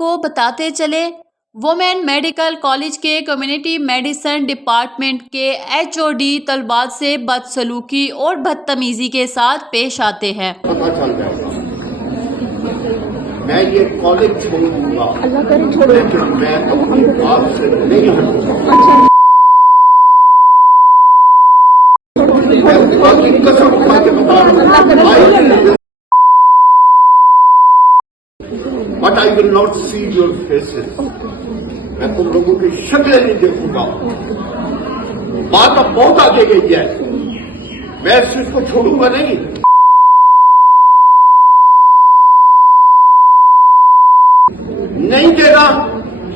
आपको बताते चले, वुमेन मेडिकल कॉलेज के कम्युनिटी मेडिसिन डिपार्टमेंट के HOD तलबात से बदसलूकी और बदतमीजी के साथ पेश आते हैं। पता चल जाएगा, मैं ये कॉलेज छोड़ दूंगा, लेकिन मैं अपनी बात से नहीं हटूंगा। मैं कसम उठा के बता रहा हूं, but I will not see your faces. मैं तुम लोगों की शक्लें नहीं देखूंगा। बात अब बहुत आगे गई है, मैं इस चीज को छोड़ूंगा नहीं। नहीं देगा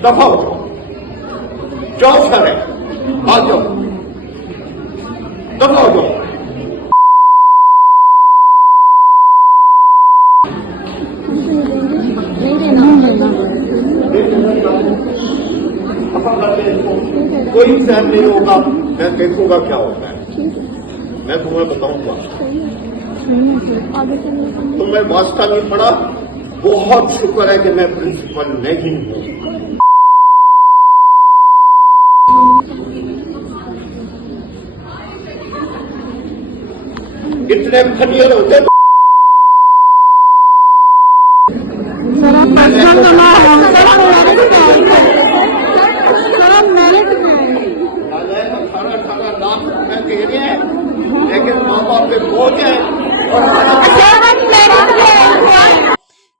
दफा हो जाओ, सारे आ जाओ, दफा हो जाओ। कोई सहन नहीं होगा, मैं देखूंगा क्या होता है, मैं तुम्हें बताऊंगा। तुम्हें वास्ता नहीं पड़ा, बहुत शुक्र है कि मैं प्रिंसिपल नहीं हूं। इतने फनियर होते दे रहे हैं, लेकिन माँ बाप पे बोझ है।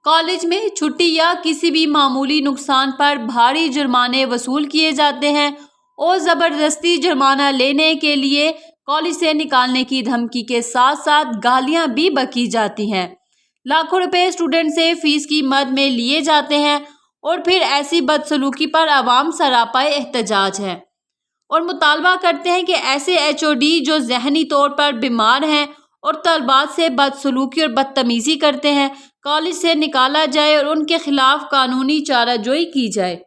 कॉलेज में छुट्टी या किसी भी मामूली नुकसान पर भारी जुर्माने वसूल किए जाते हैं और ज़बरदस्ती जुर्माना लेने के लिए कॉलेज से निकालने की धमकी के साथ साथ गालियां भी बकी जाती हैं। लाखों रुपए स्टूडेंट से फीस की मद में लिए जाते हैं और फिर ऐसी बदसलूकी पर आवाम सरापाए एहतजाज है और मुतालबा करते हैं कि ऐसे HOD जो जहनी तौर पर बीमार हैं और तलबात से बदसलूकी और बदतमीज़ी करते हैं, कॉलेज से निकाला जाए और उनके खिलाफ कानूनी चाराजोई की जाए।